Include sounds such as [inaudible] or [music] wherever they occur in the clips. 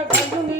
একজন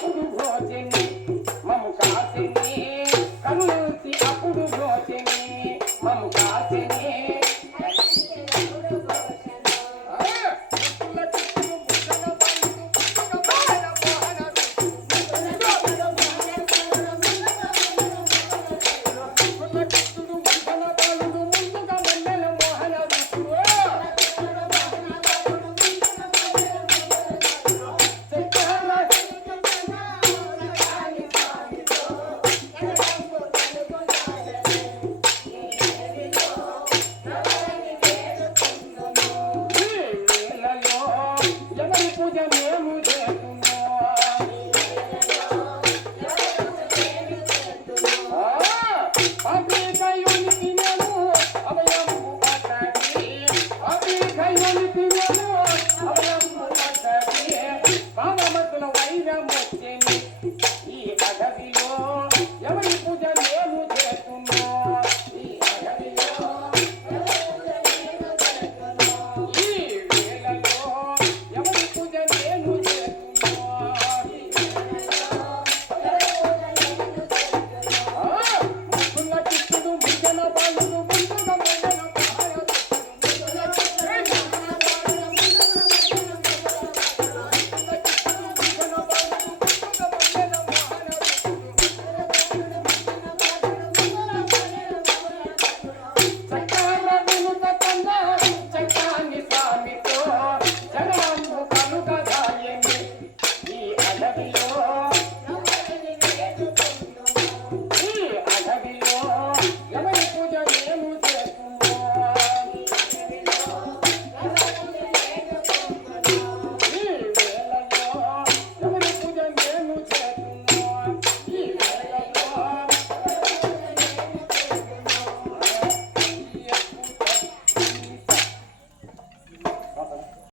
[laughs] Oh Ding.